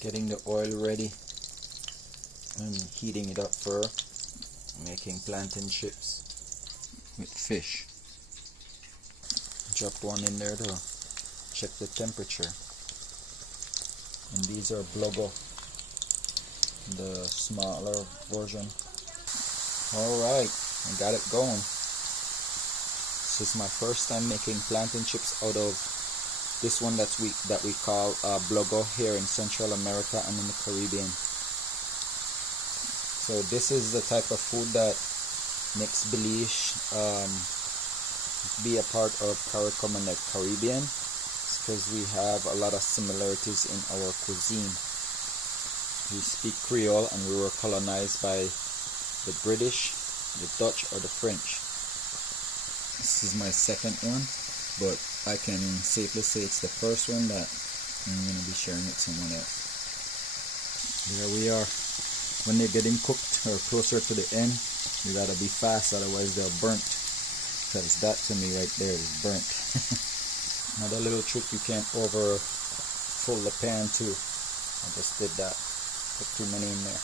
Getting the oil ready and heating it up for making plantain chips with fish. Dropped one in there to check the temperature. And these are Blogo, the smaller version. Alright, I got it going. This is my first time making plantain chips out of this one that we call Blogo here in Central America and in the Caribbean. So this is the type of food that makes Belize be a part of CARICOM and the Caribbean, because we have a lot of similarities in our cuisine. We speak Creole and we were colonized by the British, the Dutch, or the French. This is my second one, but I can safely say it's the first one that I'm going to be sharing with someone else. There we are. When they're getting cooked or closer to the end, you gotta be fast, otherwise they're burnt. Because that to me right there is burnt. Another little trick, you can't over full the pan too. I just did that. Put too many in there.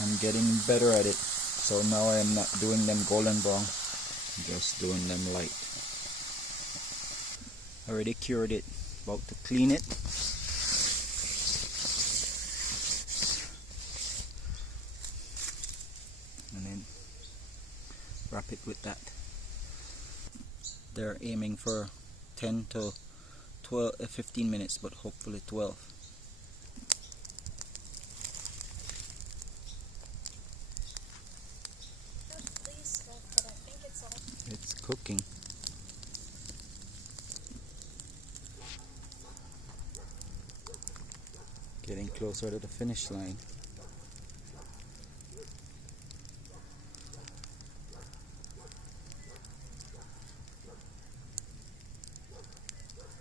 I'm getting better at it. So now I am not doing them golden brown. I'm just doing them light. Already cured it. About to clean it. And then wrap it with that. They're aiming for 10 to 15 minutes, but hopefully 12. It's cooking. Getting closer to the finish line.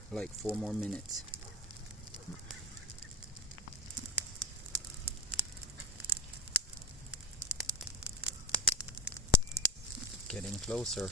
Like 4 more minutes. Getting closer.